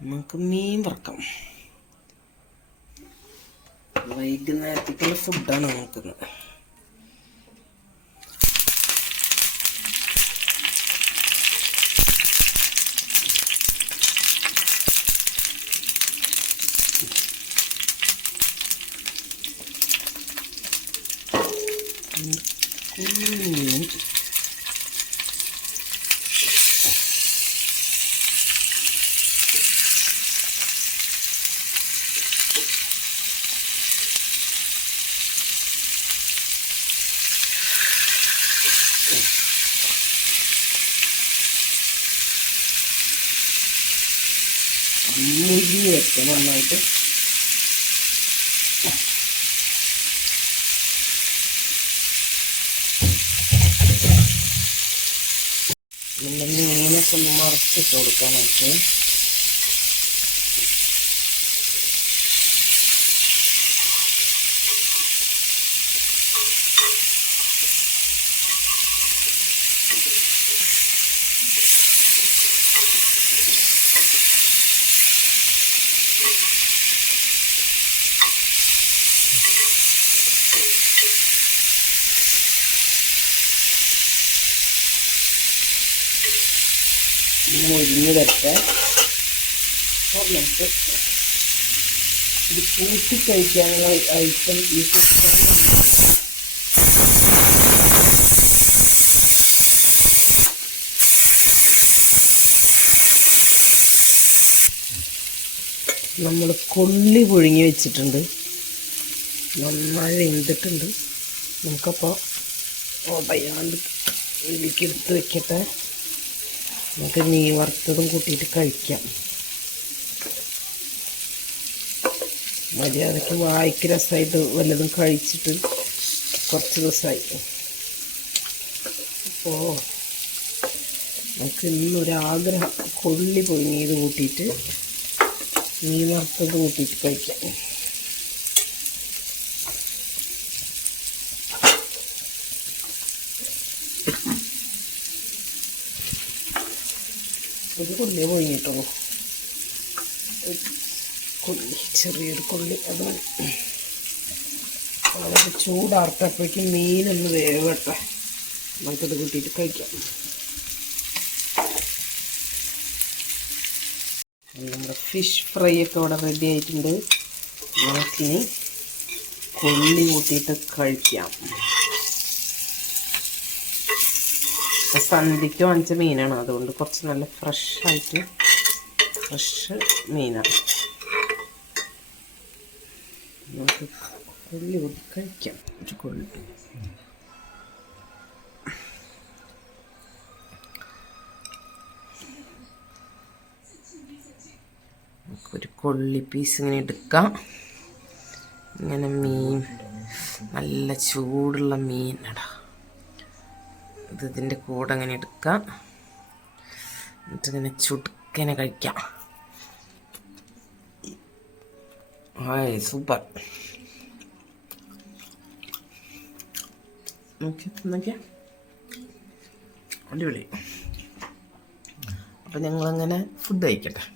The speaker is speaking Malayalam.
നമുക്ക് മീൻ വറക്കാം. വൈകുന്നേരത്തേക്കുള്ള ഫുഡാണ് നോക്കുന്നത് കുഞ്ഞു മുരിഞ്ഞ് വെക്കണം നന്നായിട്ട്. നമ്മുടെ മീനൊക്കെ ഒന്ന് മറച്ചിട്ട് കൊടുക്കാം നമുക്ക് മുരിഞ്ഞ് വരട്ടെ അപ്പോൾ നമുക്ക് ഇത് കൂട്ടി ഐറ്റം ഈ കുക്കറിലുണ്ട്. നമ്മൾ കൊള്ളി പുഴുങ്ങി വെച്ചിട്ടുണ്ട്. നന്നായി വെന്തിട്ടുണ്ട്. നമുക്കപ്പോൾ ഉടയാണ്ട് ഇതിലേക്ക് എടുത്ത് വെക്കട്ടെ. നമുക്ക് മീൻ വറുത്തതും കൂട്ടിയിട്ട് കഴിക്കാം. മര്യാദയ്ക്ക് വായിക്ക് രസമായിട്ട് വല്ലതും കഴിച്ചിട്ട് കുറച്ച് ദിവസമായി അപ്പോൾ നമുക്ക് ഇന്നൊരാഗ്രഹം കൊള്ളി പൊങ്ങിയത് കൂട്ടിയിട്ട് മീൻ വറുത്തത് കൂട്ടിയിട്ട് കഴിക്കാം. ഒരു പൊഴിഞ്ഞിട്ടുള്ളൂ ഒരു കൊള്ളി ചെറിയൊരു കൊള്ളി. അത്. വളരെ ചൂടാർത്തപ്പോഴേക്കും മീനൊന്ന് വേവട്ടെ. നമുക്കത് കൂട്ടിയിട്ട് കഴിക്കാം. നമ്മുടെ ഫിഷ് ഫ്രൈ ഒക്കെ ഇവിടെ റെഡി ആയിട്ടുണ്ട്. നമുക്കിനി കൊള്ളി കൂട്ടിയിട്ട് കഴിക്കാം. സന്ധ്യയ്ക്ക് വാങ്ങിച്ച മീനാണ്. അതുകൊണ്ട് കുറച്ച് നല്ല ഫ്രഷ് ആയിട്ട് ഫ്രഷ് മീനാണ്. നമുക്ക് കൊള്ളി കൂട്ടി കഴിക്കാം. ഒരു കൊള്ളി. നമുക്കൊരു കൊള്ളി പീസ് ഇങ്ങനെ എടുക്കാം. ഇങ്ങനെ മീൻ നല്ല ചൂടുള്ള മീനടാ ഇത് ഇതിന്റെ കൂടെ അങ്ങനെ എടുക്കാം. എന്നിട്ട് ഇങ്ങനെ ചുടുക്കനെ കഴിക്കാം. Hi super. അടിപൊളി. അപ്പം ഞങ്ങളങ്ങനെ ഫുഡ് കഴിക്കട്ടെ.